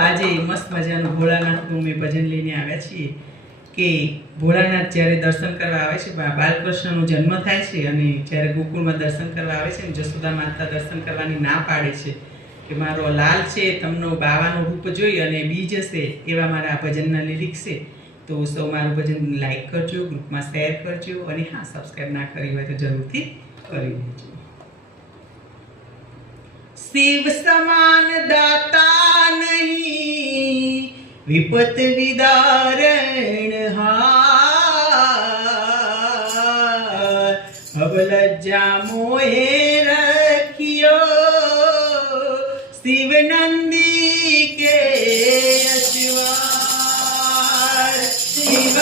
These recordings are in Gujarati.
આજે મસ્ત મજાનું ભોળાનાથનું અમે ભજન લઈને આવ્યા છીએ કે ભોળાનાથ જ્યારે દર્શન કરવા આવે છે બાલકૃષ્ણનો જન્મ થાય છે અને જ્યારે ગોકુળમાં દર્શન કરવા આવે છે જસોદા માતા દર્શન કરવાની ના પાડે છે કે મારો લાલ છે, તમનો બાવાનો રૂપ જોઈ અને બીજ હશે એવા મારા ભજનના લિરિક્સ છે. તો સૌ મારું ભજન લાઈક કરજો, ગ્રુપમાં શેર કરજો અને હા સબસ્ક્રાઈબ ના કરી હોય તો જરૂરથી કરી દેજો. શિવ સમાન દાતા નહીં. વિપત વિદારણ હા હવે લજ્જા મોહે રખિયો. શિવ નંદી કે અજવાર. શિવ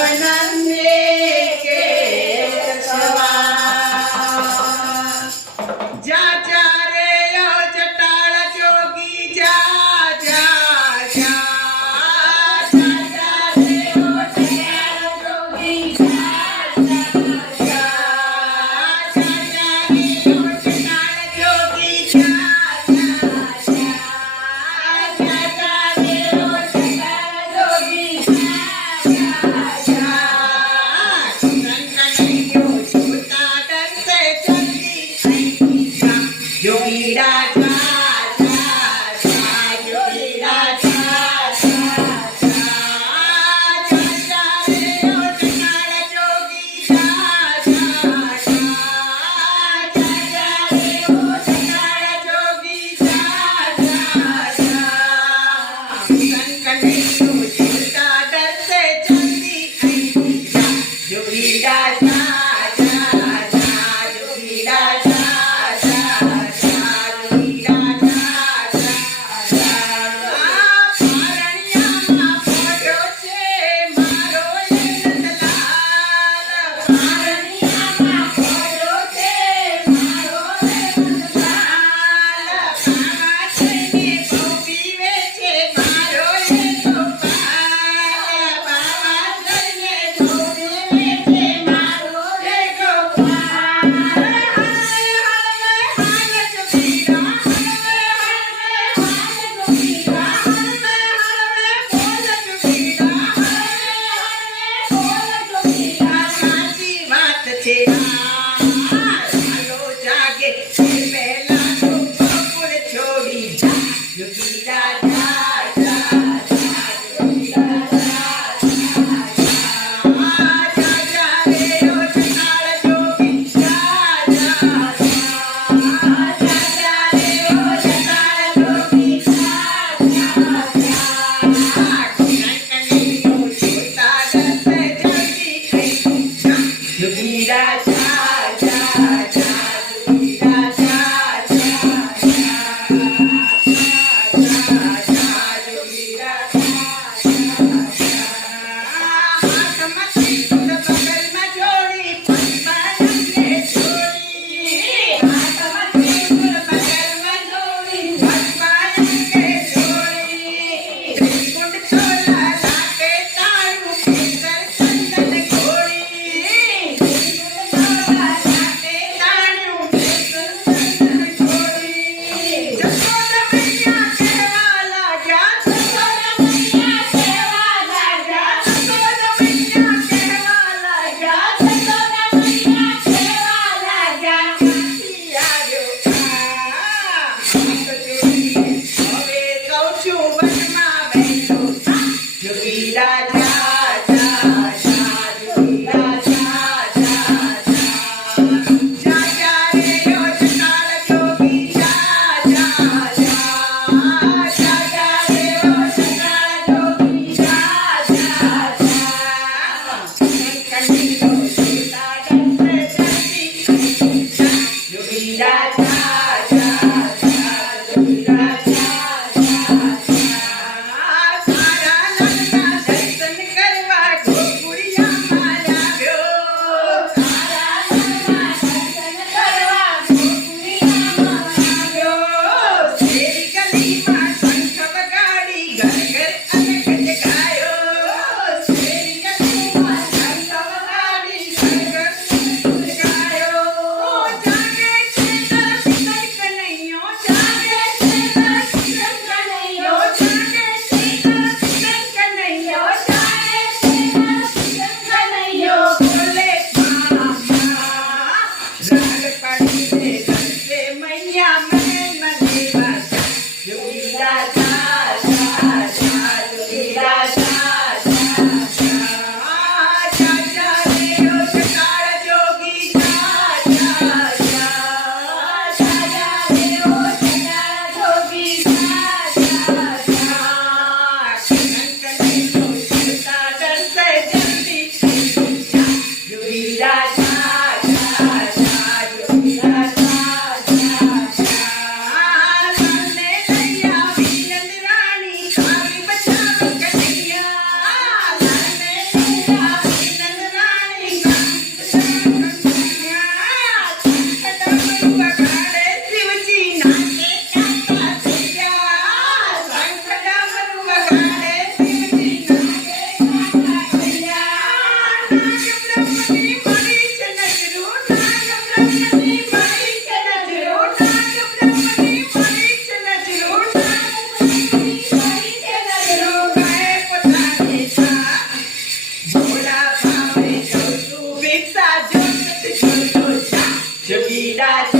兄弟，兄弟，兄弟，大家。